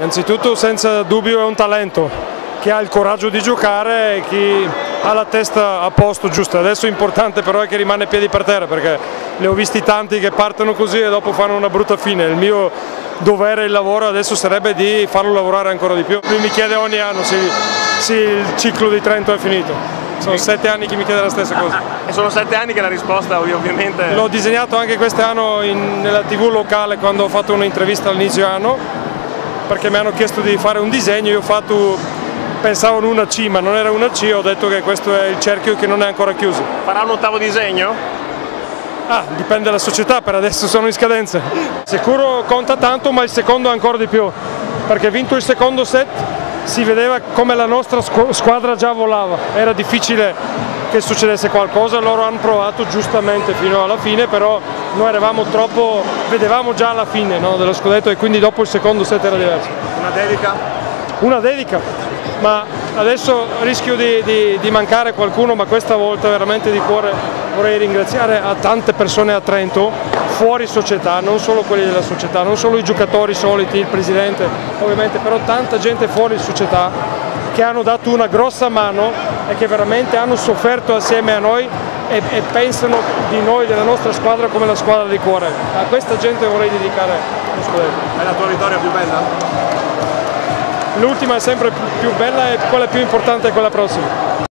Innanzitutto senza dubbio è un talento, che ha il coraggio di giocare e chi ha la testa a posto giusta. Adesso è importante però è che rimane piedi per terra, perché ne ho visti tanti che partono così e dopo fanno una brutta fine. Il mio dovere, il lavoro adesso sarebbe di farlo lavorare ancora di più. Lui mi chiede ogni anno se il ciclo di Trento è finito. Sono 7 anni che mi chiede la stessa cosa. E sono 7 anni che la risposta ovviamente... L'ho disegnato anche quest'anno nella TV locale quando ho fatto un'intervista all'inizio anno, perché mi hanno chiesto di fare un disegno, io ho fatto... Pensavo in una C, ma non era una C, ho detto che questo è il cerchio che non è ancora chiuso. Farà un ottavo disegno? Dipende dalla società, per adesso sono in scadenza. Sicuro conta tanto, ma il secondo ancora di più, perché vinto il secondo set si vedeva come la nostra squadra già volava. Era difficile che succedesse qualcosa, loro hanno provato giustamente fino alla fine, però noi eravamo troppo, vedevamo già la fine, no, dello scudetto, e quindi dopo il secondo set era diverso. Una dedica? Una dedica. Ma adesso rischio di mancare qualcuno, ma questa volta veramente di cuore vorrei ringraziare a tante persone a Trento, fuori società, non solo quelli della società, non solo i giocatori soliti, il presidente ovviamente, però tanta gente fuori società che hanno dato una grossa mano e che veramente hanno sofferto assieme a noi e pensano di noi, della nostra squadra, come la squadra di cuore. A questa gente vorrei dedicare lo scudetto. È la tua vittoria più bella? L'ultima è sempre più bella e quella più importante è quella prossima.